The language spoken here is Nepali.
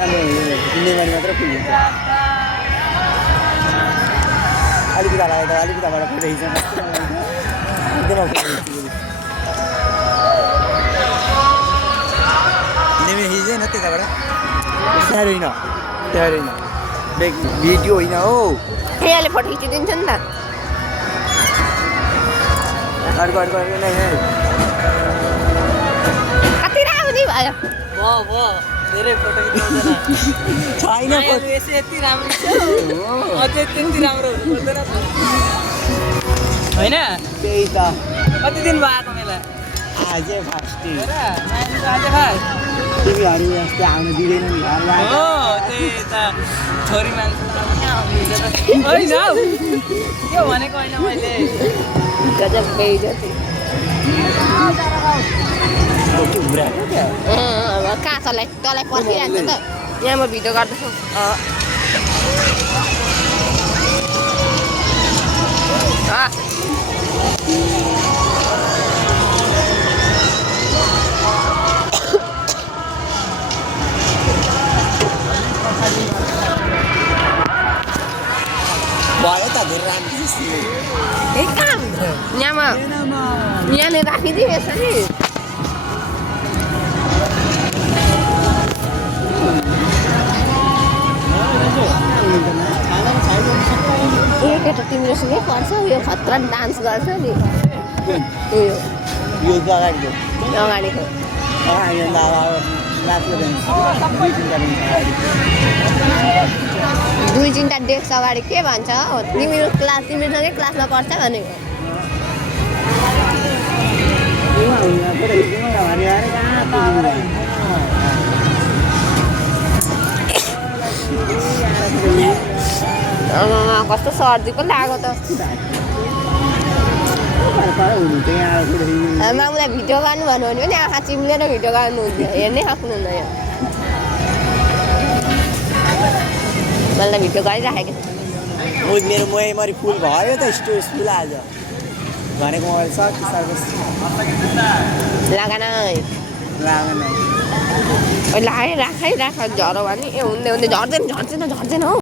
नेमारी मात्र फुल हुन्छ अलिकति अलिकतिबाट पुऱ्याइन्छ नेमे हिजोन त्यताबाट साह्रो होइन साह्रो होइन भिडियो होइन हो यहाँले फोटो खिचिदिन्छु नि त अर्को अर्को कति राम्रो भयो धेरै फोटो खिच्नु छैन यति राम्रो छ अझै त्यति राम्रो हुनु पर्दैन होइन त्यही त कति दिन भयो आएको मेला आजै फर्स्ट हेर मान्छे आजै फर्स्ट तिमीहरू जस्तै आउन दिँदैन नि घरमा हो त्यही त छोरी मान्छे होइन हौ के भनेको होइन मैले गजब बेइज्जती कहाँ तँलाई पर्खिरहन्छ त यहाँ म भिडियो गर्दैछु भयो त धेरै राम्रो यहाँले राखिदियो यसरी केटा तिमीहरूसँगै पर्छ उयो खतरा डान्स गर्छ नि उयो यो अगाडिको अगाडिको दुई तिनवटा डेस्क अगाडि के भन्छ तिमीहरूसँगै क्लासमा पर्छ भनेको कस्तो सर्दी पो लाग्यो त मामुलाई भिडियो गर्नु भन्नु भने पनि आँखा चिम्लेर भिडियो गर्नु हेर्नै सक्नुहुन्न यो मैले त भिडियो गरिराखेको मेरो मेमोरी फुल भयो त स्टोरेज फुल आज भनेको मोबाइल लगान लाग्न राख झरो भने ए हुँदै झर्दैन हौ